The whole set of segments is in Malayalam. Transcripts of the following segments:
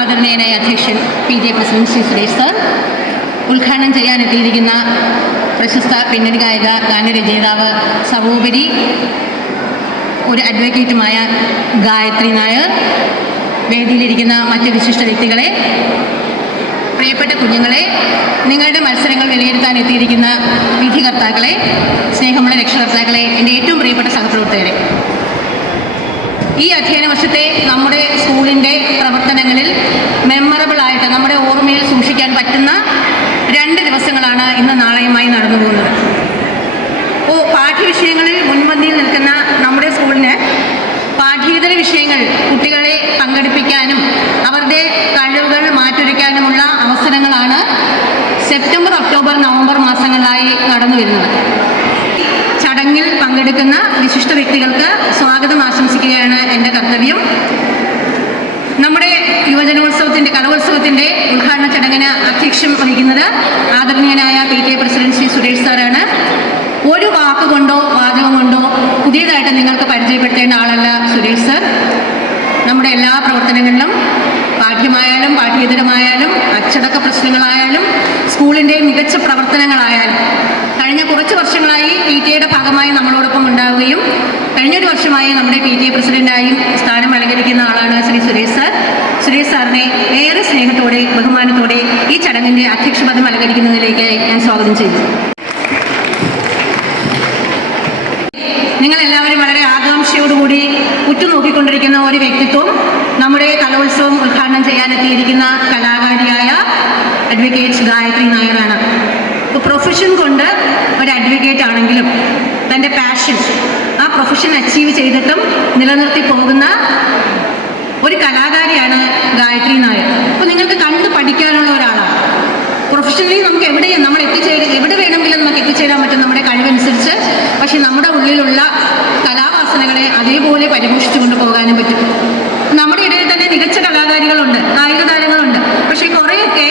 ആദരണീയനായ അധ്യക്ഷൻ PTA president Shri Suresh sir, ഉദ്ഘാടനം ചെയ്യാനെത്തിയിരിക്കുന്ന പ്രശസ്ത പിന്നണി ഗായിക, ഗാനരചയിതാവ്, സർവോപരി ഒരു അഡ്വക്കേറ്റുമായ ഗായത്രി നായർ, വേദിയിലിരിക്കുന്ന മറ്റ് വിശിഷ്ട വ്യക്തികളെ, പ്രിയപ്പെട്ട കുഞ്ഞുങ്ങളെ, നിങ്ങളുടെ മത്സരങ്ങൾ വിലയിരുത്താൻ എത്തിയിരിക്കുന്ന വിധികർത്താക്കളെ, സ്നേഹമുള്ള രക്ഷകർത്താക്കളെ, എൻ്റെ ഏറ്റവും പ്രിയപ്പെട്ട സഹപ്രവർത്തകരെ, ഈ അധ്യയന വർഷത്തെ നമ്മുടെ സ്കൂളിൻ്റെ പ്രവർത്തനങ്ങളിൽ മെമ്മറബിളായിട്ട് നമ്മുടെ ഓർമ്മയിൽ സൂക്ഷിക്കാൻ പറ്റുന്ന 2 ദിവസങ്ങളാണ് ഇന്ന് നാളെയുമായി നടന്നു പോകുന്നത്. പാഠ്യവിഷയങ്ങളിൽ മുൻപന്തിയിൽ നിൽക്കുന്ന നമ്മുടെ സ്കൂളിന് പാഠ്യേതര വിഷയങ്ങൾ കുട്ടികളെ പങ്കെടുപ്പിക്കാനും അവരുടെ കഴിവുകൾ മാറ്റുരയ്ക്കാനുമുള്ള അവസരങ്ങളാണ് സെപ്റ്റംബർ, ഒക്ടോബർ, നവംബർ മാസങ്ങളിലായി കടന്നു വരുന്നത്. ചടങ്ങിൽ പങ്കെടുക്കുന്ന വിശിഷ്ട വ്യക്തികൾക്ക് സ്വാഗതം ആശംസിക്കുകയാണ് എൻ്റെ കർത്തവ്യം. നമ്മുടെ യുവജനോത്സവത്തിൻ്റെ, കലോത്സവത്തിൻ്റെ ഉദ്ഘാടന ചടങ്ങിന് അധ്യക്ഷം വഹിക്കുന്നത് ആദരണീയനായ PTA പ്രസിഡന്റ് ശ്രീ സുരേഷ് സാറാണ്. ഒരു വാക്കുകൊണ്ടോ വാചകം കൊണ്ടോ പുതിയതായിട്ട് നിങ്ങൾക്ക് പരിചയപ്പെടുത്തേണ്ട ആളല്ല സുരേഷ് സർ. നമ്മുടെ എല്ലാ പ്രവർത്തനങ്ങളിലും, പാഠ്യമായാലും പാഠ്യേതരമായാലും അച്ചടക്ക പ്രശ്നങ്ങളായാലും സ്കൂളിൻ്റെ മികച്ച പ്രവർത്തനങ്ങളായാലും കഴിഞ്ഞ കുറച്ച് വർഷങ്ങളായി PTAയുടെ ഭാഗമായി നമ്മളോടൊപ്പം ഉണ്ടാവുകയും കഴിഞ്ഞൊരു വർഷമായി നമ്മുടെ PTA പ്രസിഡന്റായും സ്ഥാനം അലങ്കരിക്കുന്ന ആളാണ് ശ്രീ സുരേഷ് സാർ. സുരേഷ് സാറിനെ ഏറെ സ്നേഹത്തോടെ, ബഹുമാനത്തോടെ ഈ ചടങ്ങിൻ്റെ അധ്യക്ഷപദം അലങ്കരിക്കുന്നതിലേക്ക് ഞാൻ സ്വാഗതം ചെയ്യുന്നു. നിങ്ങളെല്ലാവരും വളരെ ആകാംക്ഷയോടുകൂടി ഉറ്റുനോക്കിക്കൊണ്ടിരിക്കുന്ന ഒരു വ്യക്തിത്വം നമ്മുടെ കലോത്സവം ഉദ്ഘാടനം ചെയ്യാനെത്തിയിരിക്കുന്ന കലാകാരിയായ അഡ്വക്കേറ്റ് ഗായത്രി നായരാണ്. പ്രൊഫഷൻ കൊണ്ട് ഒരു അഡ്വക്കേറ്റ് ആണെങ്കിലും തൻ്റെ പാഷൻ, ആ പ്രൊഫഷൻ അച്ചീവ് ചെയ്തിട്ടും നിലനിർത്തി പോകുന്ന ഒരു കലാകാരിയാണ് ഗായത്രി നായർ. അപ്പോൾ നിങ്ങൾക്ക് കണ്ട് പഠിക്കാനുള്ള ഒരാളാണ്. പ്രൊഫഷണലി നമുക്ക് നമ്മൾ എവിടെ വേണമെങ്കിലും നമുക്ക് എത്തിച്ചേരാൻ പറ്റും നമ്മുടെ കഴിവനുസരിച്ച്. പക്ഷെ നമ്മുടെ ഉള്ളിലുള്ള കലാവാസനകളെ അതേപോലെ പരിപോഷിച്ചു കൊണ്ടുപോകാനും പറ്റും. നമ്മുടെ ഇടയിൽ തന്നെ മികച്ച കലാകാരികളുണ്ട്, കായിക താരങ്ങളുണ്ട്. പക്ഷേ കുറേയൊക്കെ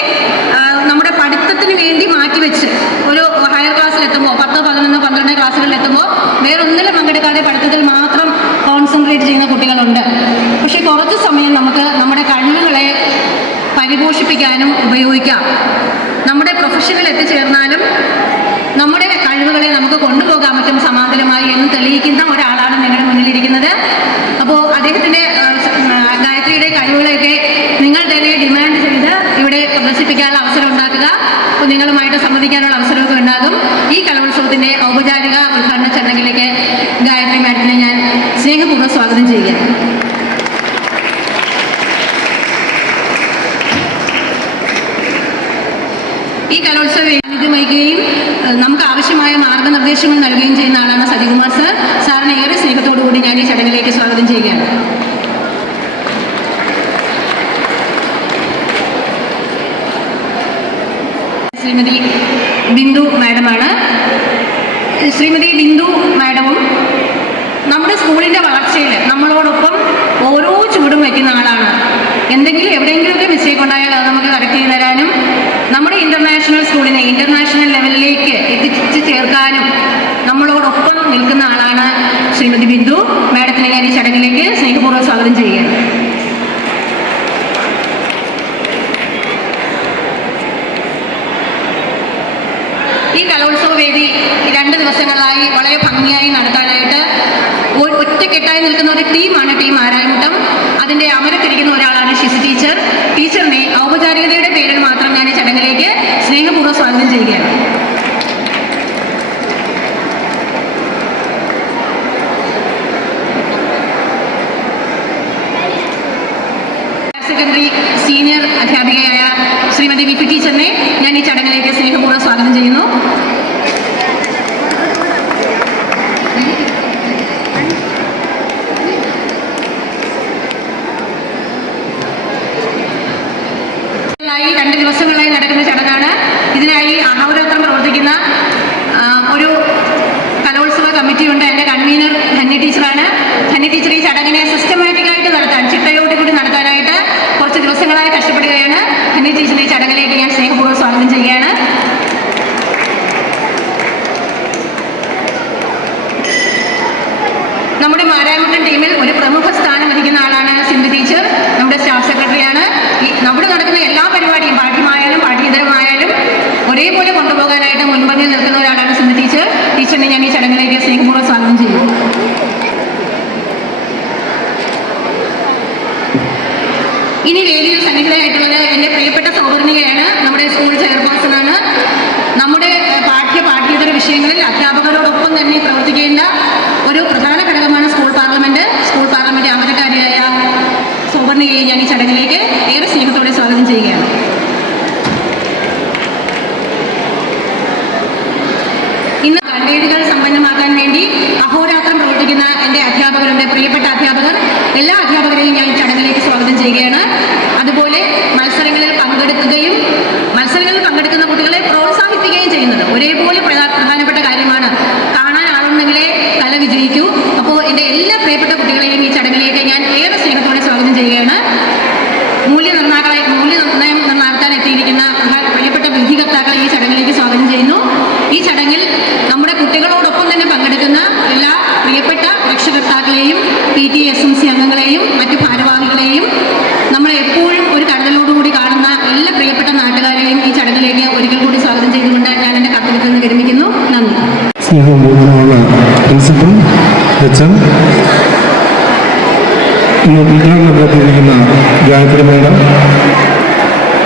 നമ്മുടെ പഠിത്തത്തിന് വേണ്ടി മാറ്റിവെച്ച് ഒരു ഹയർ ക്ലാസ്സിലെത്തുമ്പോൾ 10, 11, 12 ക്ലാസ്സുകളിലെത്തുമ്പോൾ വേറൊന്നിലും പങ്കെടുക്കാതെ പഠിത്തത്തിൽ മാത്രം കോൺസെൻട്രേറ്റ് ചെയ്യുന്ന കുട്ടികളുണ്ട്. പക്ഷേ കുറച്ച് സമയം നമുക്ക് നമ്മുടെ കഴിവുകളെ പരിപോഷിപ്പിക്കാനും ഉപയോഗിക്കാം. നമ്മുടെ പ്രൊഫഷനിൽ എത്തിച്ചേർന്നാലും നമ്മുടെ കഴിവുകളെ നമുക്ക് കൊണ്ടുപോകാൻ പറ്റും സമാന്തരമായി എന്ന് തെളിയിക്കുന്ന ഒരാളാണ് നിങ്ങളുടെ മുന്നിലിരിക്കുന്നത്. അപ്പോൾ അദ്ദേഹത്തിൻ്റെ, ഗായത്രിയുടെ കഴിവുകളെയൊക്കെ നിങ്ങൾ തന്നെ ഡിമാൻഡ് ചെയ്ത് ഇവിടെ പ്രദർശിപ്പിക്കാനുള്ള അവസരം ഉണ്ടാക്കുക. അപ്പോൾ നിങ്ങളുമായിട്ട് സംവദിക്കാനുള്ള അവസരമൊക്കെ ഉണ്ടാകും. ഈ കലോത്സവത്തിൻ്റെ ഔപചാരിക ഉദ്ഘാടന ചടങ്ങിലേക്ക് ഗായത്രി മാഡത്തിനെ ഞാൻ സ്നേഹപൂർവ്വം സ്വാഗതം ചെയ്യുകയാണ്. ഈ കലോത്സവ സാന്നിധ്യം വഹിക്കുകയും നമുക്ക് ആവശ്യമായ മാർഗനിർദ്ദേശങ്ങൾ നൽകുകയും ചെയ്യുന്ന ആളാണ് സജികുമാർ സർ. സാറിനെ ഏറെ സ്നേഹത്തോടു കൂടി ഞാൻ ഈ ചടങ്ങിലേക്ക് സ്വാഗതം ചെയ്യുകയാണ്. ശ്രീമതി ബിന്ദു മാഡമാണ്. ശ്രീമതി ബിന്ദു മാഡവും നമ്മുടെ സ്കൂളിൻ്റെ വളർച്ചയിൽ നമ്മളോടൊപ്പം ഓരോ ചുവടും വയ്ക്കുന്ന ആളാണ്. എന്തെങ്കിലും എവിടെയെങ്കിലുമൊക്കെ മിസ്റ്റേക്ക് ഉണ്ടായാൽ അത് നമുക്ക് കറക്റ്റ് ചെയ്ത് തരാനും നമ്മുടെ ഇൻ്റർനാഷണൽ സ്കൂളിനെ ഇൻ്റർനാഷണൽ ലെവലിലേക്ക് എത്തിച്ചു ചേർക്കാനും നമ്മളോടൊപ്പം നിൽക്കുന്ന ആളാണ് ശ്രീമതി ബിന്ദു മാഡത്തിനെ ഞാൻ ഈ ചടങ്ങിലേക്ക് സ്നേഹപൂർവ്വം സ്വാഗതം ചെയ്യുകയാണ്. ഈ കലോത്സവ വേദി 2 ദിവസങ്ങളായി വളരെ ഭംഗിയായി നടത്താനായിട്ട് ഒറ്റക്കെട്ടായി നിൽക്കുന്ന ഒരു ടീമാണ് ടീം ആരായമുട്ടം. അതിൻ്റെ അമരത്തിരിക്കുന്ന ഒരാളാണ് ഷിസി ടീച്ചർ. ടീച്ചറിനെ ഔപചാരികതയുടെ പേരിൽ മാത്രം ഞാൻ ഈ ചടങ്ങിലേക്ക് സ്നേഹപൂർവ്വം സ്വാഗതം ചെയ്യുകയാണ്. സെക്കൻഡറി സീനിയർ അധ്യാപികയായ ശ്രീമതി വിപി ടീച്ചറിനെ ഞാൻ ഈ ചടങ്ങിലേക്ക് സ്നേഹപൂർവ്വം സ്വാഗതം ചെയ്യുന്നു. രണ്ട് ദിവസങ്ങളായി നടക്കുന്ന ചടങ്ങാണ്. ഇതിനായി അഹോരാത്രം പ്രവർത്തിക്കുന്ന ഒരു കലോത്സവ കമ്മിറ്റിയുണ്ട്. എൻ്റെ കൺവീനർ ധന്യ ടീച്ചറാണ്. ധന്യ ടീച്ചർ ഈ ചടങ്ങിനെ സിസ്റ്റമാറ്റിക്കായിട്ട് നടത്താൻ, ചിട്ടയോടുകൂടി നടത്താനായിട്ട് കുറച്ച് ദിവസങ്ങളായി കഷ്ടപ്പെടുകയാണ്. ധന്യ ടീച്ചറിനെ ഈ ചടങ്ങിലേക്ക് ഞാൻ സ്നേഹപൂർവ്വം സ്വാഗതം ചെയ്യുകയാണ്. ഡിപ്പാർട്ട്മെന്റ് ടീമിൽ ഒരു പ്രമുഖ സ്ഥാനം വഹിക്കുന്ന ആളാണ് സിന്ധു ടീച്ചർ. നമ്മുടെ സ്റ്റാഫ് സെക്രട്ടറിയാണ്. നമ്മുടെ നടക്കുന്ന എല്ലാ പരിപാടിയും പാഠ്യമായാലും പാഠ്യേതരമായാലും ഒരേപോലെ കൊണ്ടുപോകാനായിട്ട് മുൻപന്തിയിൽ നിൽക്കുന്ന ഒരാളാണ് സിന്ധു ടീച്ചർ. ടീച്ചറിനെ ഞാൻ ഈ ചടങ്ങിലേക്ക് സ്നേഹപൂർവ്വം സ്വാഗതം ചെയ്യുന്നു. ഇനി വേദിയിൽ സന്നിഹിതരായിട്ടുള്ളത് എൻ്റെ പ്രിയപ്പെട്ട സൗവർണികയാണ്. നമ്മുടെ സ്കൂൾ ചെയർപേഴ്സണാണ്. നമ്മുടെ പാഠ്യേതര വിഷയങ്ങളിൽ അധ്യാപകരോടൊപ്പം തന്നെ പ്രവർത്തിക്കേണ്ട ഒരു പ്രധാന ഘടകമാണ് സ്കൂൾ പാർലമെന്റ്. സ്കൂൾ പാർലമെന്റ് അമരക്കാരിയായ സൗവർണികയെ ഞാൻ ഈ ചടങ്ങിലേക്ക് ഏറെ സ്നേഹത്തോടെ സ്വാഗതം ചെയ്യുകയാണ്. ഇന്ന് കണ്ടേടുകൾ സമ്പന്നമാക്കാൻ വേണ്ടി അഹോരാത്രം പ്രവർത്തിക്കുന്ന എൻ്റെ അധ്യാപകരുടെ പ്രിയപ്പെട്ട അധ്യാപകർ, എല്ലാ അധ്യാപകരെയും ഞാൻ ചടങ്ങിലേക്ക് സ്വാഗതം ചെയ്യുകയാണ്. അതുപോലെ മത്സരങ്ങളിൽ പങ്കെടുക്കുന്ന കുട്ടികളെ പ്രോത്സാഹിപ്പിക്കുകയും ചെയ്യുന്നത് ഒരേപോലെ പ്രധാനപ്പെട്ട കാര്യമാണ്. കാണാൻ ആളുണ്ടെങ്കിലേ കല വിജയിക്കൂ. അപ്പോൾ എൻ്റെ എല്ലാ പ്രിയപ്പെട്ട കുട്ടികളെയും ഈ ചടങ്ങിലേക്ക് ഞാൻ ഏറെ സ്നേഹത്തോടെ സ്വാഗതം ചെയ്യുകയാണ്. മൂല്യനിർണ്ണയം നടത്താൻ എത്തിയിരിക്കുന്ന പ്രിയപ്പെട്ട വിധികർത്താക്കളെ ഈ ചടങ്ങിലേക്ക് സ്വാഗതം ചെയ്യുന്നു. ഈ ചടങ്ങിൽ നമ്മുടെ കുട്ടികളോടൊപ്പം തന്നെ പങ്കെടുക്കുന്ന എല്ലാ പ്രിയപ്പെട്ട രക്ഷകർത്താക്കളെയും PTA SMC അംഗങ്ങളെയും മറ്റു ഭാരവാഹികളെയും നമ്മൾ എപ്പോഴും ഒരു കരുതലോടുകൂടി കാണുന്ന എല്ലാ പ്രിയപ്പെട്ട നാട്ടുകാരെയും ഈ ചടങ്ങിലേക്ക് ഒരിക്കൽ കൂടി സ്വാഗതം ചെയ്തുകൊണ്ട് ഞാൻ എൻ്റെ കർത്തവ്യത്തിൽ നിന്ന് വിരമിക്കുന്നു. നന്ദി. സ്നേഹബഹുമാനമുള്ള പ്രിൻസിപ്പൽ HM, ഇന്ന് ഉദ്ഘാടനം നടത്തിയിരിക്കുന്ന ഗായത്രി മേഡം,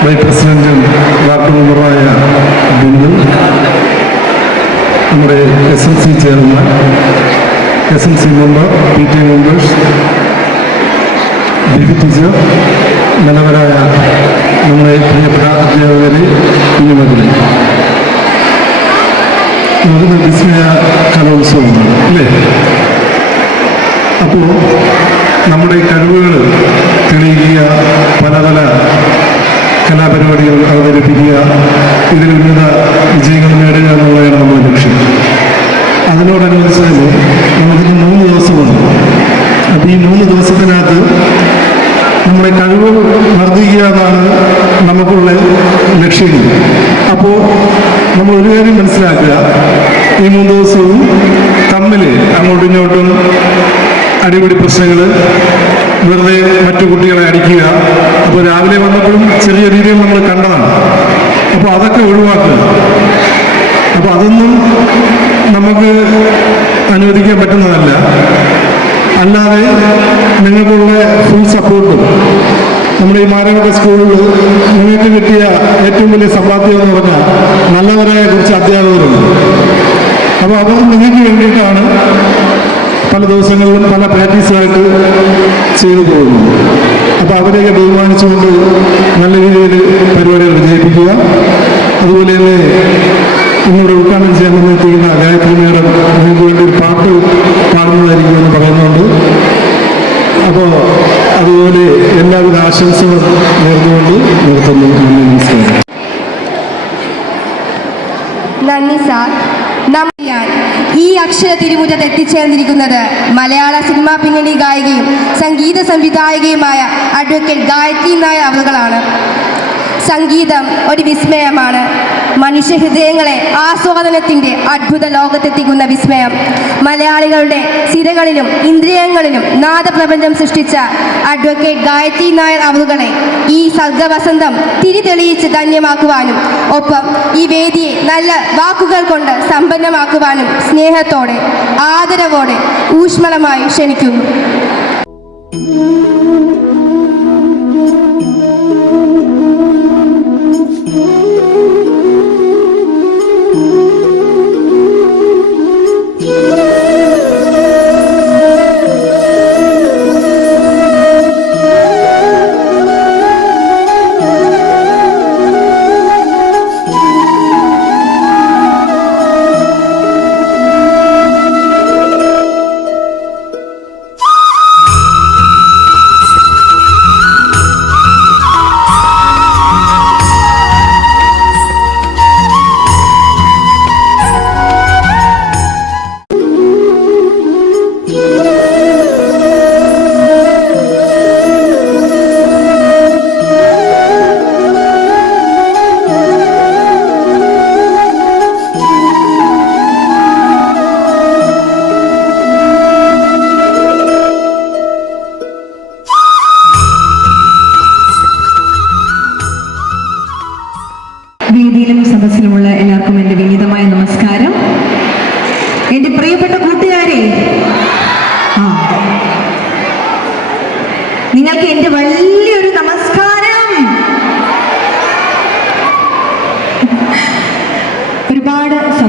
വൈസ് പ്രസിഡന്റും വാർഡ് മെമ്പറായ ബിന്ദു, നമ്മുടെ SMC chairman, SMC member, PTA members, Bibi teacher, നല്ലവരായ നമ്മുടെ പ്രിയപ്പെട്ട അധ്യാപകരെ, കുഞ്ഞുമക്കളെ, നമുക്ക് വിസ്മയ കലോത്സവമാണ് അല്ലേ? അപ്പോൾ നമ്മുടെ കഴിവുകൾ തെളിയിക്കുക, പല പല കലാപരിപാടികൾ അവതരിപ്പിക്കുക, ഇതിൽ ഉന്നത വിജയങ്ങൾ നേടുക എന്നുള്ളതാണ് നമ്മുടെ ലക്ഷ്യം. അതിനോടനുബന്ധിച്ച് നമുക്കിന്ന് 3 ദിവസമുണ്ട്. അപ്പോൾ ഈ 3 ദിവസത്തിനകത്ത് നമ്മുടെ കഴിവ് വർദ്ധിക്കുക എന്നാണ് നമുക്കുള്ള ലക്ഷ്യങ്ങൾ. അപ്പോൾ നമ്മൾ ഒരു കാര്യം മനസ്സിലാക്കുക, ഈ 3 ദിവസവും തമ്മിൽ അങ്ങോട്ടും ഇങ്ങോട്ടും അടിപിടി പ്രശ്നങ്ങൾ, വെറുതെ മറ്റു കുട്ടികളെ അടിക്കുക. അപ്പോൾ രാവിലെ വന്നപ്പോഴും ചെറിയ രീതിയിൽ നമ്മൾ കണ്ടതാണ്. അപ്പോൾ അതൊക്കെ ഒഴിവാക്കുക. അപ്പോൾ അതൊന്നും നമുക്ക് അനുവദിക്കാൻ പറ്റുന്നതല്ല. അല്ലാതെ നിങ്ങൾക്കുള്ള ഫുൾ സപ്പോർട്ടും നമ്മുടെ ഈ മാനവ സ്കൂളിൽ നിങ്ങൾക്ക് കിട്ടിയ ഏറ്റവും വലിയ സമ്പാദ്യം എന്ന് പറഞ്ഞാൽ നല്ലവരായ കുറച്ച് അധ്യാപകരുണ്ട്. അപ്പോൾ അവർ നിങ്ങൾക്ക് വേണ്ടിയിട്ടാണ് പല ദിവസങ്ങളിലും പല പ്രാക്ടീസുമായിട്ട് ചെയ്തു പോകുന്നു. അപ്പോൾ അവരെയൊക്കെ ബഹുമാനിച്ചുകൊണ്ട് നല്ല രീതിയിൽ പരിപാടികൾ വിജയിപ്പിക്കുക. അതുപോലെ തന്നെ ഇന്നിവിടെ ഉദ്ഘാടനം ചെയ്യാൻ വന്നെത്തിക്കുന്ന ഗായത്രി മേഡം നിങ്ങൾക്ക് വേണ്ടി ഒരു പാട്ട് പാടുന്നതായിരിക്കുമെന്ന് പറയുന്നുണ്ട്. അപ്പോൾ അതുപോലെ എല്ലാവിധ ആശംസകളും നേർന്നുകൊണ്ട് നിർത്തുന്നു. നമസ്കാരം. നന്ദി സാർ. ഈ അക്ഷര തിരുമുറ്റത്ത് എത്തിച്ചേർന്നിരിക്കുന്നത് മലയാള സിനിമാ പിന്നണി ഗായികയും സംഗീത സംവിധായകയുമായ അഡ്വക്കേറ്റ് ഗായത്രി നായർ അവറുകളാണ്. സംഗീതം ഒരു വിസ്മയമാണ്. മനുഷ്യഹൃദയങ്ങളെ ആസ്വാദനത്തിൻ്റെ അദ്ഭുത ലോകത്തെത്തിക്കുന്ന വിസ്മയം. മലയാളികളുടെ സിരകളിലും ഇന്ദ്രിയങ്ങളിലും നാദപ്രപഞ്ചം സൃഷ്ടിച്ച അഡ്വക്കേറ്റ് ഗായത്രി നായർ അവറുകളെ ഈ സർഗവസന്തം തിരിതെളിയിച്ച് ധന്യമാക്കുവാനും ഒപ്പം ഈ വേദിയെ നല്ല വാക്കുകൾ കൊണ്ട് സമ്പന്നമാക്കുവാനും സ്നേഹത്തോടെ ആദരവോടെ ഊഷ്മളമായി ക്ഷണിക്കുന്നു.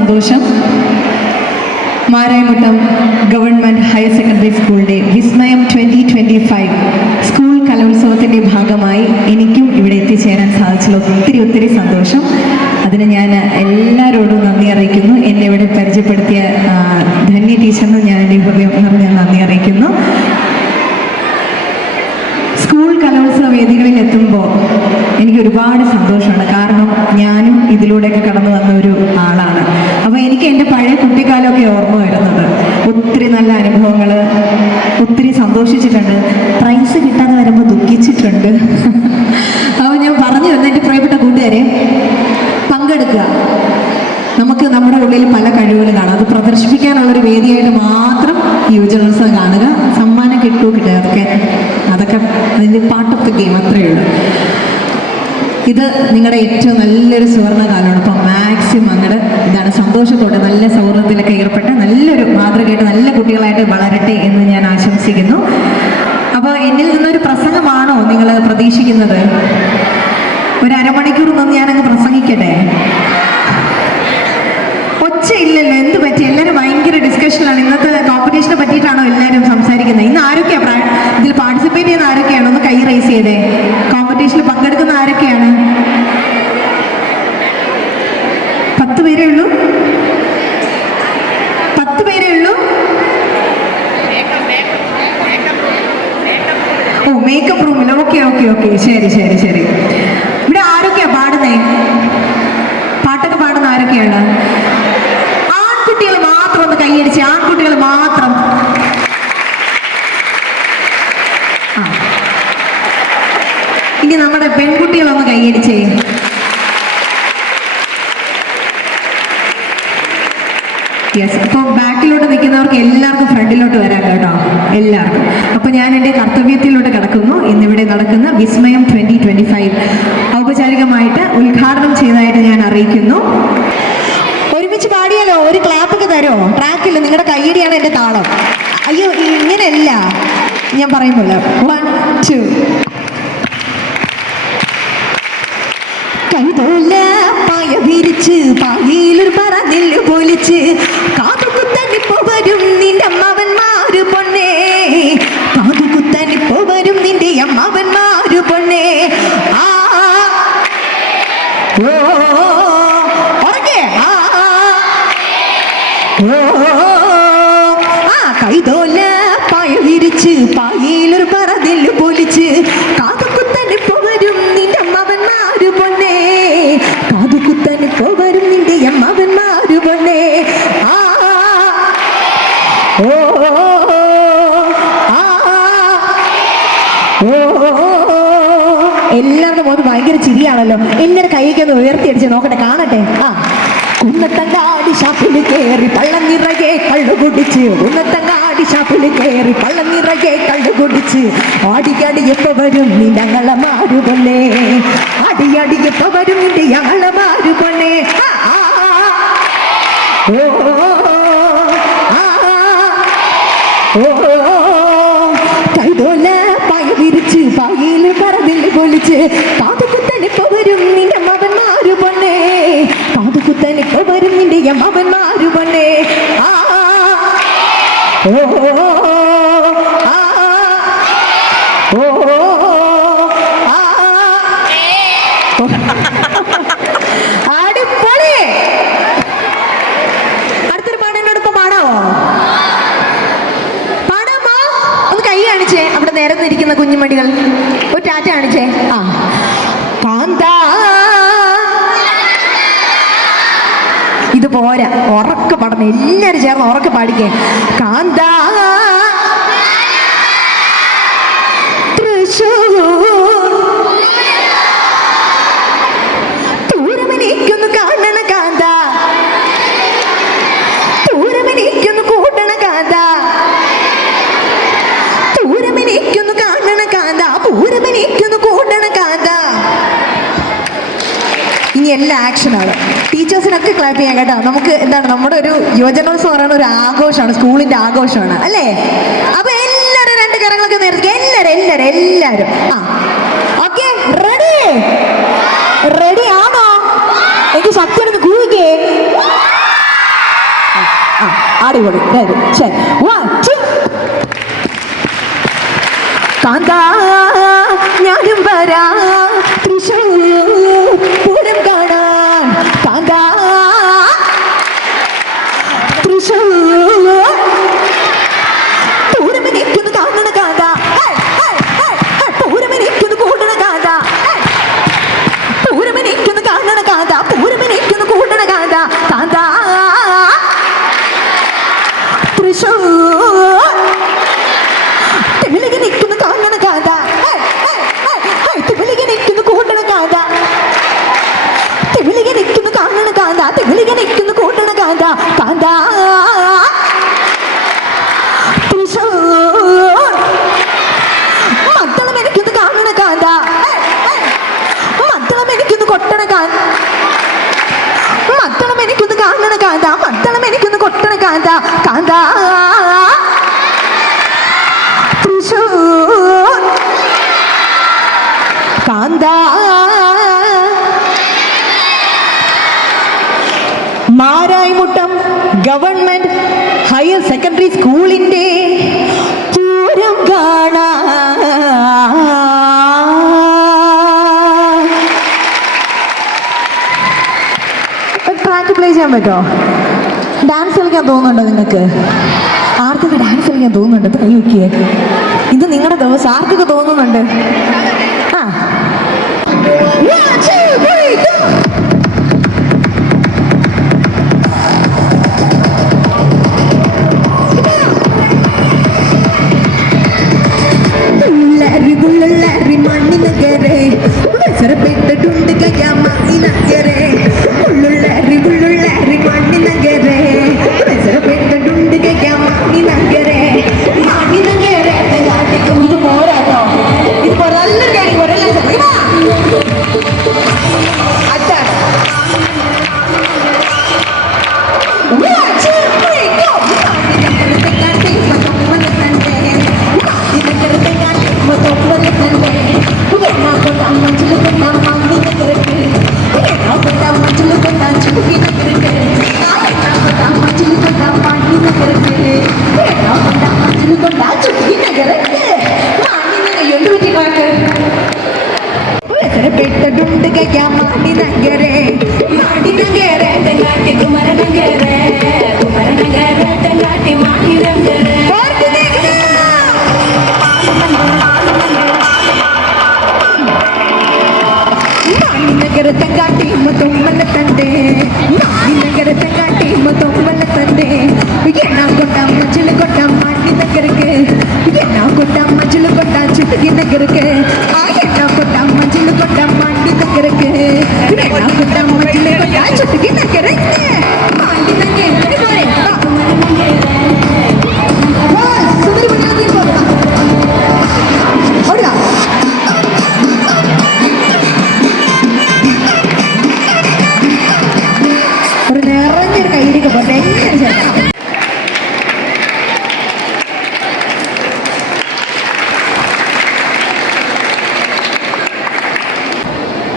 സന്തോഷം. മാരായമുട്ടം ഗവൺമെൻറ് ഹയർ സെക്കൻഡറി സ്കൂളിൻ്റെ വിസ്മയം 2025 സ്കൂൾ കലോത്സവത്തിൻ്റെ ഭാഗമായി എനിക്കും ഇവിടെ എത്തിച്ചേരാൻ സാധിച്ചതിൽ ഒത്തിരി സന്തോഷം. അതിന് ഞാൻ എല്ലാവരോടും നന്ദി അറിയിക്കുന്നു. എന്നെ ഇവിടെ പരിചയപ്പെടുത്തിയ ധന്യ ടീച്ചറിനും ഞാൻ എൻ്റെ ഹൃദയം നിറഞ്ഞ നന്ദി അറിയിക്കുന്നു. സ്കൂൾ കലോത്സവ വേദികളിൽ എത്തുമ്പോൾ എനിക്ക് ഒരുപാട് സന്തോഷമുണ്ട്. കാരണം ഞാനും ഇതിലൂടെയൊക്കെ കടന്നു വന്ന ഒരു ആളാണ്. അപ്പോൾ എനിക്ക് എൻ്റെ പഴയ കുട്ടിക്കാലമൊക്കെ ഓർമ്മ വരുന്നത്. ഒത്തിരി നല്ല അനുഭവങ്ങൾ, ഒത്തിരി സന്തോഷിച്ചിട്ടുണ്ട്, പ്രൈസ് കിട്ടാതെ വരുമ്പോൾ ദുഃഖിച്ചിട്ടുണ്ട്. അപ്പോൾ ഞാൻ പറഞ്ഞു വന്ന എൻ്റെ പ്രിയപ്പെട്ട കൂട്ടുകാരെ, പങ്കെടുക്കുക. നമുക്ക് നമ്മുടെ ഉള്ളിൽ പല കഴിവുകൾ കാണാം. അത് പ്രദർശിപ്പിക്കാനുള്ളൊരു വേദിയായിട്ട് മാത്രം യുവജനോത്സവം കാണുക. സമ്മാനം കിട്ടുക, അതൊക്കെ അതിൻ്റെ പാർട്ട് ഓഫ് ദ ഗെയിം, അത്രയേ ഉള്ളൂ. ഇത് നിങ്ങളുടെ ഏറ്റവും നല്ലൊരു സുവർണ്ണ കാലമാണ്. അപ്പം മാക്സിമം അങ്ങോട്ട് ഇതാണ് സന്തോഷത്തോടെ നല്ല സൗഹൃദത്തിലൊക്കെ ഏർപ്പെട്ട് നല്ലൊരു മാതൃകയായിട്ട് നല്ല കുട്ടികളായിട്ട് വളരട്ടെ എന്ന് ഞാൻ ആശംസിക്കുന്നു. അപ്പോൾ എന്നിൽ നിന്നൊരു പ്രസംഗമാണോ നിങ്ങൾ പ്രതീക്ഷിക്കുന്നത്? ഒരു അരമണിക്കൂർ നിന്ന് ഞാനങ്ങ് പ്രസംഗിക്കട്ടെ? ഒച്ചയില്ലല്ലോ, എന്ത് പറ്റി? എല്ലാവരും ഭയങ്കര ഡിസ്കഷനാണ്. ഇന്നത്തെ കോമ്പറ്റീഷനെ പറ്റിയിട്ടാണോ എല്ലാവരും സംസാരിക്കുന്നത്? ഇന്ന് ആരൊക്കെയാണ് ഇതിൽ പാർട്ടിസിപ്പേറ്റ് ചെയ്യുന്ന? ആരൊക്കെയാണ്? ഒന്ന് കൈ റൈസ് ചെയ്തേ. കോമ്പറ്റീഷനിൽ പങ്കെടുക്കുന്ന ആരൊക്കെയാണ്? 10 പേരേ ഉള്ളൂ? 10 പേരേ ഉള്ളൂ? ഓ, മേക്കപ്പ് റൂമിൽ. ഓക്കെ, ശരി. ഇവിടെ ആരൊക്കെയാ പാടുന്നേ? പാട്ടൊക്കെ പാടുന്ന ആരൊക്കെയാണ്? ആൺകുട്ടികൾ മാത്രം ഒന്ന് കൈയടിച്ച്. ആൺകുട്ടികൾ മാത്രം. ഇനി നമ്മുടെ പെൺകുട്ടികളൊന്ന് കൈയടിച്ചേ. യെസ്. അപ്പോൾ ബാക്കിലോട്ട് നിൽക്കുന്നവർക്ക് എല്ലാവർക്കും ഫ്രണ്ടിലോട്ട് വരാം കേട്ടോ, എല്ലാവർക്കും. അപ്പോൾ ഞാൻ എൻ്റെ കർത്തവ്യത്തിലോട്ട് കിടക്കുന്നു. ഇന്നിവിടെ നടക്കുന്ന വിസ്മയം 2025 ഔപചാരികമായിട്ട് ഉദ്ഘാടനം ചെയ്തതായിട്ട് ഞാൻ അറിയിക്കുന്നു. ഒരുമിച്ച് പാടിയാലോ? ഒരു ക്ലാപ്പൊക്കെ തരുമോ? ട്രാക്കില്ല, നിങ്ങളുടെ കയ്യടിയാണ് എൻ്റെ താളം. അയ്യോ, ഇങ്ങനെയല്ല ഞാൻ പറയുമ്പോൾ. 1 2 കൈതോല പായ വിരിച്ച് പായിലൊരു പറന്നില് പൊലിച്ച് കാതുകുത്തനിപ്പോ വരും നിന്റെ അമ്മാവന്മാര് പൊന്നേ. കാതുകുത്തനിപ്പോ വരും നിന്റെ അമ്മാവന്മാര് പൊന്നേ. ആ ഓ ഉറക്കെ ആ ഓ ആ കൈതോല പായ വിരിച്ച് പായിലൊരു പറന്നില് പൊലിച്ച് കാതുകുത്തനിപ്പോ വരും നിന്റെ അമ്മാവന്മാര് പൊന്നേ. കാതുകുത്തനിപ്പോ വരും നിന്റെ അമ്മാവന്മാര് പൊന്നേ. ആ ഓ ആ ഓ എല്ലാവരുടെ മോന് ഭയങ്കര ചിരിയാണല്ലോ. എല്ലാവരും കൈയൊക്കെ ഒന്ന് ഉയർത്തിയടിച്ച് നോക്കട്ടെ, കാണട്ടെ. ആ കുന്നത്തങ്ങാടി ഷാപ്പിൽ കയറി പള്ളം നിറയെ കള്ളു കുടിച്ച്. കുന്നത്തങ്ങാടി ഷാപ്പിൽ കയറി പള്ളം നിറയെ കള്ളു കുടിച്ച്. ആടിയാടി എപ്പോ വരും നിന്റെ അങ്ങളമാരു പൊന്നേ. ആടിയാടി എപ്പോ വരും നിന്റെ അങ്ങളമാരു പൊന്നേ. ഓ ആ ഓ കൈതോല പായ വിരിച്ച് പായില് പറന്നില് പൊലിച്ച്. കാതുകുത്തനിപ്പോ വരും നിന്റെ അമ്മാവന്മാരു പൊന്നേ. കാതുകുത്തനിപ്പോ വരും നിന്റെ അമ്മാവന്മാരു പൊന്നേ. ആ ഓ ആ ഓ ആ അടിപൊളി. അടുത്തൊരു പാടിനോടൊപ്പം പാടാവോ? പാടാമോ? ഒന്ന് കൈ കാണിച്ചേ. അവിടെ നിരന്നിരിക്കുന്ന കുഞ്ഞുമണികൾ ഒരു ടാറ്റ കാണിച്ചേ. ആ കാന്താ. ഇത് പോരാ, ഉറക്കെ പാടണം. എല്ലാവരും ചേർന്ന് ഉറക്കെ പാടിക്കേ. കാന്താ തൃശൂർ തൂരമനിക്കൊന്ന് കാണണ കാന്ത. തൂരമനിക്കൊന്ന് കൂട്ടണ കാന്ത. തൂരമനിക്കൊന്ന് കാണണ കാന്ത. പൂരമനിക്കൊന്ന് കൂട്ടണ കാന്ത. ഇനി എല്ലാ ആക്ഷനാണ്. ടീച്ചേഴ്സിനൊക്കെ ക്ലാപ്പ് ചെയ്യാം കേട്ടോ. നമുക്ക് എന്താണ്, നമ്മുടെ ഒരു യുവജനോത്സവം പറയുന്ന ഒരു ആഘോഷമാണ്, സ്കൂളിന്റെ ആഘോഷമാണ് അല്ലേ? അപ്പൊ എല്ലാവരും 2 കരങ്ങളൊക്കെ നേരത്തെ എല്ലാവരും ആ ഓക്കെ. റെഡി ആണോ? എനിക്ക് ശക്തി ഒന്ന് കൂവിക്കേ. അടിപൊളി ശരി 1 2 കാന്താ ഞാനും വരാ തൃശ്ശൂർ പൂരം കാണാൻ കാന്താ തൃശ്ശൂർ പൂരമെനിക്കൊന്ന് കാണണ കാന്താ പൂരമെനിക്കൊന്ന് കൂടണ കാന്താ പൂരമെനിക്കൊന്ന് കാണണ കാന്താ പൂരമെനിക്കൊന്ന് കൂടണ കാന്താ കാന്താ തൃശ്ശൂർ തിമിലിಗೆ നിൽക്കുന്ന കാണണ കാന്താ തിമിലിಗೆ നിൽക്കുന്ന കൂടണ കാന്താ തിമിലിಗೆ നിൽക്കുന്ന കാണണ കാന്താ തിമിലിಗೆ നിൽക്കുന്ന കൂടണ കാന്താ കാന്താ തൃശ്ശൂർ മദ്ദളം എനിക്കൊന്ന് കാണണ കാന്താ മദ്ദളം എനിക്കൊന്ന് കൊട്ടണ കാന്താ മദ്ദളം എനിക്കൊന്ന് കാണണ കാന്താ മദ്ദളം എനിക്കൊന്ന് കൊട്ടണ കാന്താ കാന്താ തൃശ്ശൂർ കാന്താ മാരായിമുട്ടം ഗവൺമെന്റ് ഹയർ സെക്കൻഡറി സ്കൂളിന്റെ പൂരം കാണാൻ ട്രാക്ക് പ്ലേ ചെയ്യാൻ പറ്റുമോ? ഡാൻസ് കളിക്കാൻ തോന്നുന്നുണ്ടോ നിങ്ങൾക്ക്? ആർക്കൊക്കെ ഡാൻസ് കളിക്കാൻ തോന്നുന്നുണ്ട്? കൈ നോക്കിയേ, ഇത് നിങ്ങളുടെ ദിവസം. ആർക്കൊക്കെ തോന്നുന്നുണ്ട്? ആ 1 2 3 go ുള്ളാരി മണ്ണിനകരെ വെസരപ്പെട്ടിട്ടുണ്ട് കയ്യാമണിനകരെ ഉള്ളുള്ളാരി മണ്ണിനകരെ വെസരപ്പെട്ടിട്ടുണ്ട് കയ്യാമണിനകരെ മണ്ണിനകരെ. ഇത് പോരാട്ടോ, ഇത് പോരാ. നല്ലൊരു കാര്യം പോരല്ലേ? അച്ഛാ 1 2 3 go പെട്ടുണ്ട് കയ്യാമണിനകരെ മണിനകരെ തെങ്ങാട്ടി കുമരനകരെ കുമരനകരെ തെങ്ങാട്ടി മണിനകരെ മണിനകര തെങ്ങാട്ടി മൊത്തമ്മല തണ്ടേ മണിനകര തെങ്ങാട്ടി മൊത്തമ്മല തണ്ടേ എന്നാ കൊണ്ട മഞ്ചില് കൊണ്ട മണിനകരക്ക് എന്നാ കൊണ്ട മഞ്ചില് കൊണ്ട ചുട്ടുകി നഗരക്ക് ആ എന്നാ കൊണ്ട മഞ്ചില് കൊണ്ട മണിനകരക്ക് എന്നാ കൊണ്ട മഞ്ചില് കൊണ്ട ചുട്ടുകി നഗരക്ക് മണിനകരക്ക് പോരെ സുന്ദരി മുന്നാതി പോരാ ഓടുക. ഒരു നിറഞ്ഞൊരു കയ്യിലേക്ക് പോട്ടെ. എങ്ങനെ ചേട്ടാ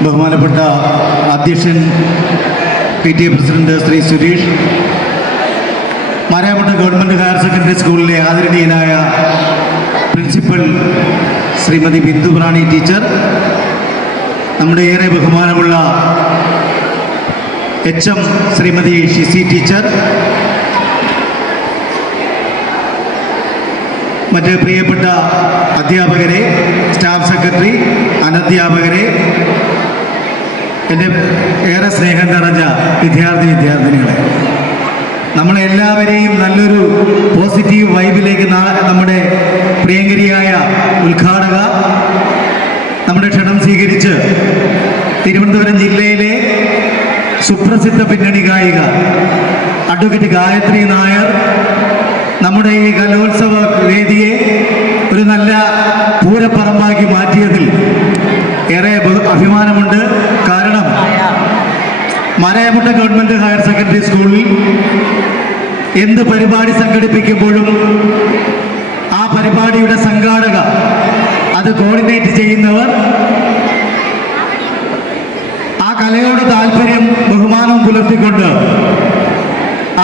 ബഹുമാനപ്പെട്ട അധ്യക്ഷൻ PTA president Shri Suresh, Marayamuttam government higher secondary സ്കൂളിലെ ആദരണീയനായ പ്രിൻസിപ്പൽ ശ്രീമതി ബിന്ദു റാണി ടീച്ചർ, നമ്മുടെ ഏറെ ബഹുമാനമുള്ള HM ശ്രീമതി ഷിസി ടീച്ചർ, മറ്റ് പ്രിയപ്പെട്ട അധ്യാപകരെ, സ്റ്റാഫ് സെക്രട്ടറി, അനധ്യാപകരെ, എൻ്റെ ഏറെ സ്നേഹം നിറഞ്ഞ വിദ്യാർത്ഥിനികളെ, നമ്മളെല്ലാവരെയും നല്ലൊരു പോസിറ്റീവ് വൈബിലേക്ക് നമ്മുടെ പ്രിയങ്കരിയായ ഉദ്ഘാടക നമ്മുടെ ക്ഷണം സ്വീകരിച്ച് തിരുവനന്തപുരം ജില്ലയിലെ സുപ്രസിദ്ധ പിന്നണി ഗായിക അഡ്വക്കേറ്റ് ഗായത്രി നായർ നമ്മുടെ ഈ കലോത്സവ വേദിയെ ഒരു നല്ല പൂരപ്പറമ്പാക്കി മാറ്റിയതിൽ ഏറെ അഭിമാനമുണ്ട്. കാരണം മാരായമുട്ടം ഗവൺമെൻറ് ഹയർ സെക്കൻഡറി സ്കൂളിൽ എന്ത് പരിപാടി സംഘടിപ്പിക്കുമ്പോഴും ആ പരിപാടിയുടെ സംഘാടക, അത് കോർഡിനേറ്റ് ചെയ്യുന്നവർ, ആ കലയോട് താല്പര്യം ബഹുമാനവും പുലർത്തിക്കൊണ്ട്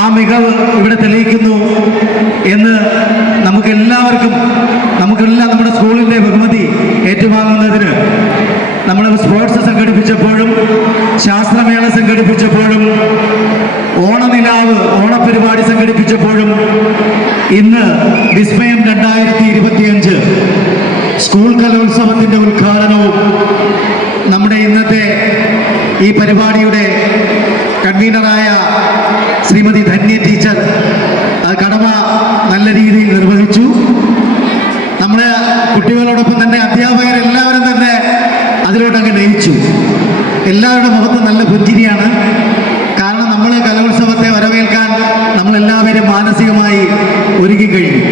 ആ മികവ് ഇവിടെ തെളിയിക്കുന്നു എന്ന് നമുക്കെല്ലാം നമ്മുടെ സ്കൂളിൻ്റെ ബഹുമതി ഏറ്റുവാങ്ങുന്നതിന് നമ്മൾ സ്പോർട്സ് സംഘടിപ്പിച്ചപ്പോഴും ശാസ്ത്രമേള സംഘടിപ്പിച്ചപ്പോഴും ഓണപരിപാടി സംഘടിപ്പിച്ചപ്പോഴും ഇന്ന് വിസ്മയം 2025 സ്കൂൾ കലോത്സവത്തിൻ്റെ ഉദ്ഘാടനവും നമ്മുടെ ഇന്നത്തെ ഈ പരിപാടിയുടെ കൺവീനറായ ശ്രീമതി ധന്യ ടീച്ചർ കടമ നല്ല രീതിയിൽ നിർവഹിച്ചു. നമ്മുടെ കുട്ടികളോടൊപ്പം തന്നെ അധ്യാപകരെല്ലാവരും തന്നെ അതിലോട്ടങ്ങ് ലയിച്ചു. എല്ലാവരുടെ മുഖത്ത് നല്ല പുഞ്ചിരിയാണ്. കാരണം നമ്മൾ കലോത്സവത്തെ വരവേൽക്കാൻ നമ്മളെല്ലാവരും മാനസികമായി ഒരുങ്ങിക്കഴിഞ്ഞു.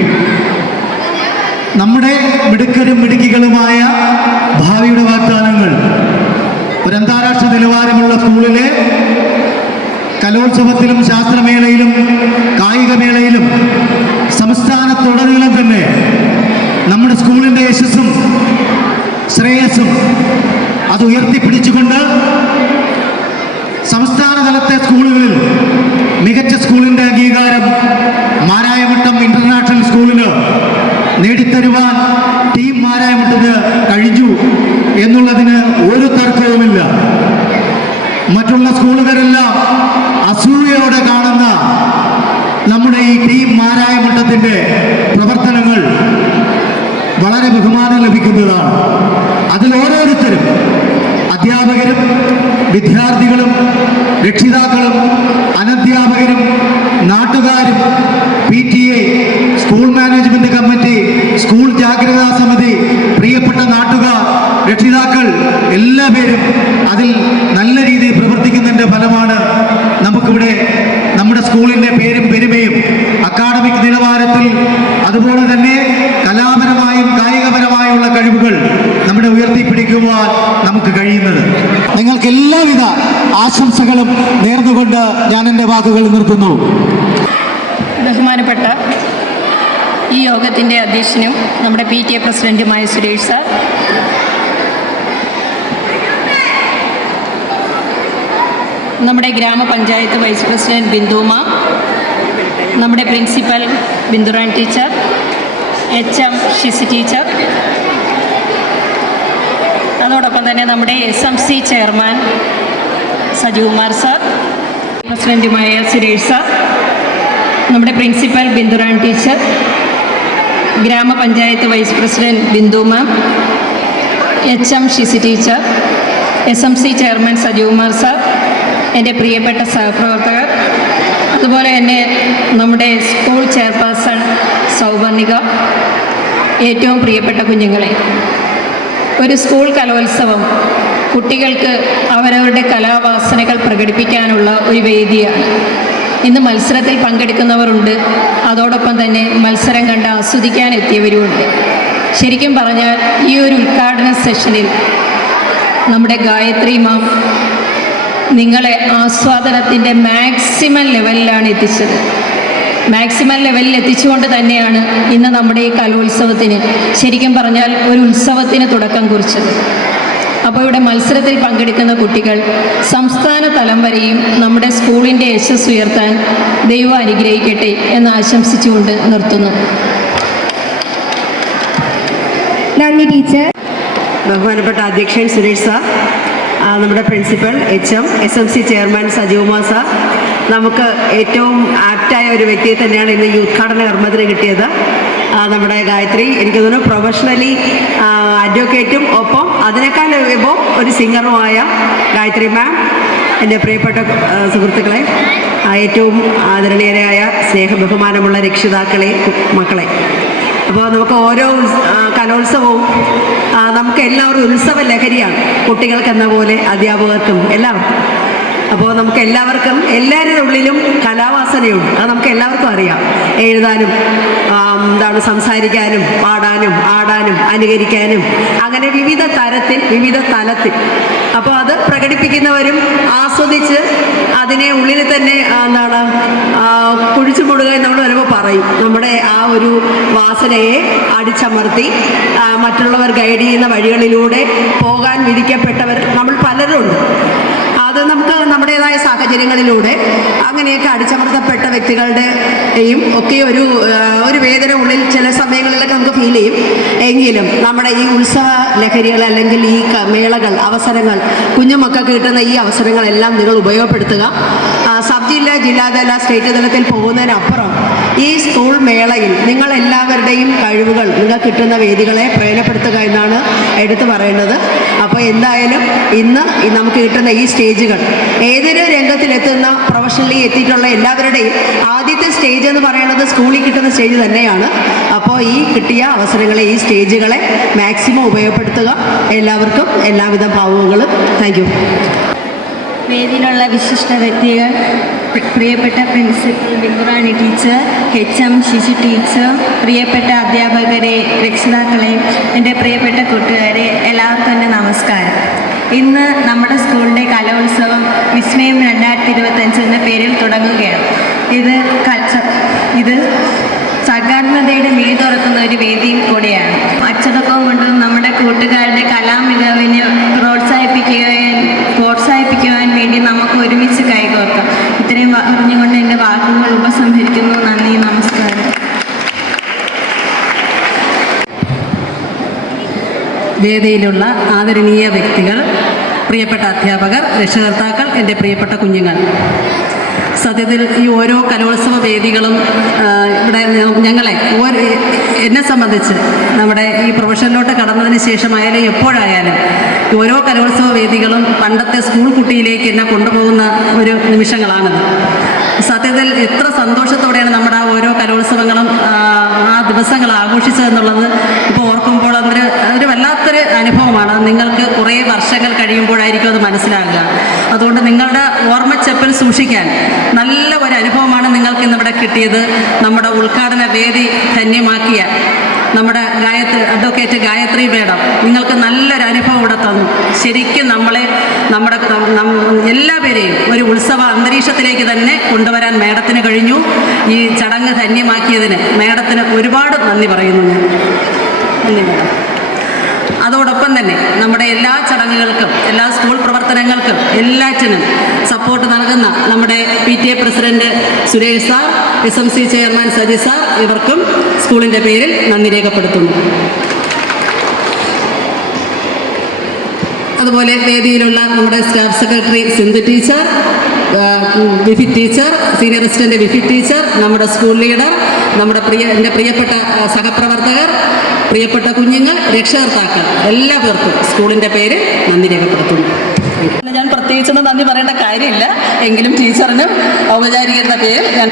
നമ്മുടെ മിടുക്കരും മിടുക്കികളുമായ ഭാവിയുടെ വാഗ്ദാനങ്ങൾ ഒരു അന്താരാഷ്ട്ര നിലവാരമുള്ള സ്കൂളിലെ കലോത്സവത്തിലും ശാസ്ത്രമേളയിലും കായികമേളയിലും സംസ്ഥാനത്തുടനീളം തന്നെ നമ്മുടെ സ്കൂളിൻ്റെ യശസ്സും ശ്രേയസ്സും അത് ഉയർത്തിപ്പിടിച്ചുകൊണ്ട് സംസ്ഥാന തലത്തെ സ്കൂളുകളിൽ മികച്ച സ്കൂളിൻ്റെ അംഗീകാരം മാരായമട്ടം ഇൻ്റർനാഷണൽ സ്കൂളിന് നേടിത്തരുവാൻ ടീം മാരായമട്ടത്തിന് കഴിഞ്ഞു എന്നുള്ളതിന് ഒരു തർക്കവുമില്ല. മറ്റുള്ള സ്കൂളുകാരെല്ലാം അസൂയയോടെ കാണുന്ന നമ്മുടെ ഈ ടീം മാരായമട്ടത്തിൻ്റെ പ്രവർത്തനങ്ങൾ വളരെ ബഹുമാനം ലഭിക്കുന്നതാണ്. അതിൽ ഓരോരുത്തരും അധ്യാപകരും വിദ്യാർത്ഥികളും രക്ഷിതാക്കളും അനധ്യാപകരും നാട്ടുകാരും PTA, school management committee, school ജാഗ്രതാ സമിതി, പ്രിയപ്പെട്ട നാട്ടുകാർ, രക്ഷിതാക്കൾ എല്ലാവരും അതിൽ നല്ല രീതിയിൽ പ്രവർത്തിക്കുന്നതിൻ്റെ ഫലമാണ് നമുക്കിവിടെ നമ്മുടെ സ്കൂളിൻ്റെ പേരും പെരുമയും അക്കാഡമിക് നിലവാരത്തിൽ അതുപോലെ തന്നെ കലാപരമായും കായികപരമായുള്ള കഴിവുകൾ നമ്മുടെ ഉയർത്തിപ്പിടിക്കുവാൻ നമുക്ക് കഴിയുന്നത്. നിങ്ങൾക്ക് എല്ലാവിധ ആശംസകളും നേർന്നുകൊണ്ട് ഞാൻ എൻ്റെ വാക്കുകൾ നിർത്തുന്നു. ബഹുമാനപ്പെട്ട ഈ യോഗത്തിൻ്റെ അധ്യക്ഷനും നമ്മുടെ PTA പ്രസിഡൻറ്റുമായ സുരേഷ് സാർ, നമ്മുടെ ഗ്രാമപഞ്ചായത്ത് വൈസ് പ്രസിഡന്റ് ബിന്ദുമ, നമ്മുടെ പ്രിൻസിപ്പൽ ബിന്ദുറാൻ ടീച്ചർ, HM ഷിസി ടീച്ചർ, അതോടൊപ്പം തന്നെ നമ്മുടെ SMC ചെയർമാൻ സജുകുമാർ സാർ, പ്രസിഡൻറ്റുമായ സുരേഷ് സാർ, നമ്മുടെ പ്രിൻസിപ്പൽ ബിന്ദുറാൻ ടീച്ചർ, ഗ്രാമപഞ്ചായത്ത് vice president Bindu ma'am, HM Shisi teacher, SMC chairman Sajukumar sir, എൻ്റെ പ്രിയപ്പെട്ട സഹപ്രവർത്തകർ, അതുപോലെ തന്നെ നമ്മുടെ സ്കൂൾ ചെയർപേഴ്സൺ സൗവർണിക, ഏറ്റവും പ്രിയപ്പെട്ട കുഞ്ഞുങ്ങളെ, ഒരു സ്കൂൾ കലോത്സവം കുട്ടികൾക്ക് അവരവരുടെ കലാവാസനകൾ പ്രകടിപ്പിക്കാനുള്ള ഒരു വേദിയാണ്. ഇന്ന് മത്സരത്തിൽ പങ്കെടുക്കുന്നവരുണ്ട്, അതോടൊപ്പം തന്നെ മത്സരം കണ്ട് ആസ്വദിക്കാൻ എത്തിയവരുമുണ്ട്. ശരിക്കും പറഞ്ഞാൽ ഈ ഒരു ഉദ്ഘാടന സെഷനിൽ നമ്മുടെ ഗായത്രി മാം നിങ്ങളെ ആസ്വാദനത്തിൻ്റെ മാക്സിമം ലെവലിലാണ് എത്തിച്ചത്. മാക്സിമം ലെവലിൽ എത്തിച്ചുകൊണ്ട് തന്നെയാണ് ഇന്ന് നമ്മുടെ ഈ കലോത്സവത്തിന് ശരിക്കും പറഞ്ഞാൽ ഒരു ഉത്സവത്തിന് തുടക്കം കുറിച്ചത്. അപ്പോൾ ഇവിടെ മത്സരത്തിൽ പങ്കെടുക്കുന്ന കുട്ടികൾ സംസ്ഥാന തലം വരെയും നമ്മുടെ സ്കൂളിൻ്റെ യശസ് ഉയർത്താൻ ദൈവം അനുഗ്രഹിക്കട്ടെ എന്ന് ആശംസിച്ചുകൊണ്ട് നിർത്തുന്നു. നന്ദി ടീച്ചർ. ബഹുമാനപ്പെട്ട അധ്യക്ഷൻ സുരേഷ് സാർ, നമ്മുടെ principal HM SMC chairman Sajukumar sir, നമുക്ക് ഏറ്റവും ആപ്റ്റായ ഒരു വ്യക്തിയെ തന്നെയാണ് ഇന്ന് ഈ ഉദ്ഘാടന കർമ്മത്തിന് കിട്ടിയത്. നമ്മുടെ ഗായത്രി, എനിക്ക് തോന്നുന്നു പ്രൊഫഷണലി അഡ്വക്കേറ്റും ഒപ്പം അതിനേക്കാൾ എബോവ് ഒരു സിംഗറുമായ ഗായത്രി മാം, എൻ്റെ പ്രിയപ്പെട്ട സുഹൃത്തുക്കളെ, ഏറ്റവും ആദരണീയരായ സ്നേഹബഹുമാനമുള്ള രക്ഷിതാക്കളെ, മക്കളെ, അപ്പോൾ നമുക്ക് ഓരോ കലോത്സവവും നമുക്ക് എല്ലാവരും ഉത്സവ ലഹരിയാണ്. കുട്ടികൾക്കെന്ന പോലെ അധ്യാപകർക്കും എല്ലാവർക്കും. അപ്പോൾ നമുക്ക് എല്ലാവർക്കും എല്ലാവരുടെ ഉള്ളിലും കലാവാസനയുണ്ട്. അത് നമുക്ക് എല്ലാവർക്കും അറിയാം. എഴുതാനും സംസാരിക്കാനും പാടാനും ആടാനും അനുകരിക്കാനും അങ്ങനെ വിവിധ തലത്തിൽ അപ്പോൾ അത് പ്രകടിപ്പിക്കുന്നവരും ആസ്വദിച്ച് അതിനെ ഉള്ളിൽ തന്നെ കുഴിച്ചു മൂടുക നമ്മൾ വരുമ്പോൾ പറയും. നമ്മുടെ ആ ഒരു വാസനയെ അടിച്ചമർത്തി മറ്റുള്ളവർ ഗൈഡ് ചെയ്യുന്ന വഴികളിലൂടെ പോകാൻ വിധിക്കപ്പെട്ടവർ നമ്മൾ പലരും ഉണ്ട്. അത് നമുക്ക് നമ്മുടേതായ സാഹചര്യങ്ങളിലൂടെ അങ്ങനെയൊക്കെ അടിച്ചമർത്തപ്പെട്ട വ്യക്തികളുടെയും ഒക്കെ ഒരു വേദന ഉള്ളിൽ ചില സമയങ്ങളിലൊക്കെ നമുക്ക് ഫീൽ ചെയ്യും. എങ്കിലും നമ്മുടെ ഈ ഉത്സവ ലഹരികൾ അല്ലെങ്കിൽ ഈ മേളകൾ, അവസരങ്ങൾ, കുഞ്ഞുമക്കൾക്ക് കിട്ടുന്ന ഈ അവസരങ്ങളെല്ലാം നിങ്ങൾ ഉപയോഗപ്പെടുത്തുക. സബ് ജില്ല, ജില്ലാതല, സ്റ്റേറ്റ് തലത്തിൽ പോകുന്നതിനപ്പുറം ഈ സ്കൂൾ മേളയിൽ നിങ്ങളെല്ലാവരുടെയും കഴിവുകൾ, നിങ്ങൾക്ക് കിട്ടുന്ന വേദികളെ പ്രയോജനപ്പെടുത്തുക എന്നാണ് എടുത്തു പറയേണ്ടത്. അപ്പോൾ എന്തായാലും ഇന്ന് നമുക്ക് കിട്ടുന്ന ഈ സ്റ്റേജുകൾ ഏതൊരു രംഗത്തിലെത്തുന്ന പ്രൊഫഷണലി എത്തിയിട്ടുള്ള എല്ലാവരുടെയും ആദ്യത്തെ സ്റ്റേജ് എന്ന് പറയുന്നത് സ്കൂളിൽ കിട്ടുന്ന സ്റ്റേജ് തന്നെയാണ്. അപ്പോൾ ഈ കിട്ടിയ അവസരങ്ങളെ, ഈ സ്റ്റേജുകളെ മാക്സിമം ഉപയോഗപ്പെടുത്തുക. എല്ലാവർക്കും എല്ലാവിധ ഭാവുകങ്ങളും. Thank you. വേദിയിലുള്ള വിശിഷ്ട വ്യക്തികൾ, പ്രിയപ്പെട്ട പ്രിൻസിപ്പൽ ബിന്ദുറാണി ടീച്ചർ, HM ശിശു ടീച്ചർ, പ്രിയപ്പെട്ട അധ്യാപകരെ, രക്ഷിതാക്കളെ, എൻ്റെ പ്രിയപ്പെട്ട കൂട്ടുകാരെ, എല്ലാവർക്കും എൻ്റെ നമസ്കാരം. ഇന്ന് നമ്മുടെ സ്കൂളിൻ്റെ കലോത്സവം വിസ്മയം 2025 എന്ന പേരിൽ തുടങ്ങുകയാണ്. ഇത് സർഗാത്മകതയുടെ മിഴി തുറക്കുന്ന ഒരു വേദിയും കൂടിയാണ്. അച്ചടക്കവും കൊണ്ട് നമ്മുടെ കൂട്ടുകാരുടെ കലാമികവിനെ പ്രോത്സാഹിപ്പിക്കുവാൻ വേണ്ടി നമുക്ക് ഒരുമിച്ച് കൈകോർക്കാം. ഇത്രയും പറഞ്ഞുകൊണ്ട് എൻ്റെ വാക്കുകൾ ഉപസംഹരിക്കുന്നു. നന്ദി, നമസ്കാരം. വേദിയിലുള്ള ആദരണീയ വ്യക്തികൾ, പ്രിയപ്പെട്ട അധ്യാപകർ, രക്ഷകർത്താക്കൾ, എൻ്റെ പ്രിയപ്പെട്ട കുഞ്ഞുങ്ങൾ, സത്യത്തിൽ ഈ ഓരോ കലോത്സവ വേദികളും ഇവിടെ എന്നെ സംബന്ധിച്ച് നമ്മുടെ ഈ പ്രൊഫഷനിലോട്ട് കടന്നതിന് ശേഷമായാലും എപ്പോഴായാലും ഓരോ കലോത്സവ വേദികളും പണ്ടത്തെ സ്കൂൾ കുട്ടിയിലേക്ക് എന്നെ കൊണ്ടുപോകുന്ന ഒരു നിമിഷങ്ങളാണത്. സത്യത്തിൽ എത്ര സന്തോഷത്തോടെയാണ് നമ്മുടെ ആ ഓരോ കലോത്സവങ്ങളും ആ ദിവസങ്ങൾ ആഘോഷിച്ചതെന്നുള്ളത് ഇപ്പോൾ ഓർക്കുമ്പോൾ അതൊരു വല്ലാത്തൊരു അനുഭവമാണ്. നിങ്ങൾക്ക് കുറേ വർഷങ്ങൾ കഴിയുമ്പോഴായിരിക്കും അത് മനസ്സിലാകുക. അതുകൊണ്ട് നിങ്ങളുടെ ഓർമ്മച്ചെപ്പിൽ സൂക്ഷിക്കാൻ നല്ല ഒരു അനുഭവമാണ് നിങ്ങൾക്ക് ഇന്നിവിടെ കിട്ടിയത്. നമ്മുടെ ഉദ്ഘാടന വേദി ധന്യമാക്കിയ നമ്മുടെ അഡ്വക്കേറ്റ് ഗായത്രി മേഡം നിങ്ങൾക്ക് നല്ലൊരു അനുഭവം ഇവിടെ തന്നു. ശരിക്കും നമ്മുടെ എല്ലാവരെയും ഒരു ഉത്സവ അന്തരീക്ഷത്തിലേക്ക് തന്നെ കൊണ്ടുവരാൻ മേഡത്തിന് കഴിഞ്ഞു. ഈ ചടങ്ങ് ധന്യമാക്കിയതിന് മേഡത്തിന് ഒരുപാട് നന്ദി പറയുന്നു ഞാൻ. നന്ദി മേഡം. അതോടൊപ്പം തന്നെ നമ്മുടെ എല്ലാ ചടങ്ങുകൾക്കും, എല്ലാ സ്കൂൾ പ്രവർത്തനങ്ങൾക്കും എല്ലാറ്റിനും സപ്പോർട്ട് നൽകുന്ന നമ്മുടെ PTA president Suresh sir, SMC chairman Saji sir, ഇവർക്കും സ്കൂളിൻ്റെ പേരിൽ നന്ദി രേഖപ്പെടുത്തുന്നു. അതുപോലെ വേദിയിലുള്ള നമ്മുടെ സ്റ്റാഫ് സെക്രട്ടറി സിന്ധു ടീച്ചർ, വിഫി ടീച്ചർ, സീനിയർ അസിസ്റ്റന്റ് വിഫി ടീച്ചർ, നമ്മുടെ സ്കൂൾ ലീഡർ, എൻ്റെ പ്രിയപ്പെട്ട സഹപ്രവർത്തകർ, പ്രിയപ്പെട്ട കുഞ്ഞുങ്ങൾ, രക്ഷകർത്താക്കൾ, എല്ലാവർക്കും സ്കൂളിൻ്റെ പേര് നന്ദി രേഖപ്പെടുത്തുന്നു. ഞാൻ പ്രത്യേകിച്ചൊന്നും നന്ദി പറയേണ്ട കാര്യമില്ല. എങ്കിലും ടീച്ചറിനും ഔപചാരികരുടെ പേരിൽ ഞാൻ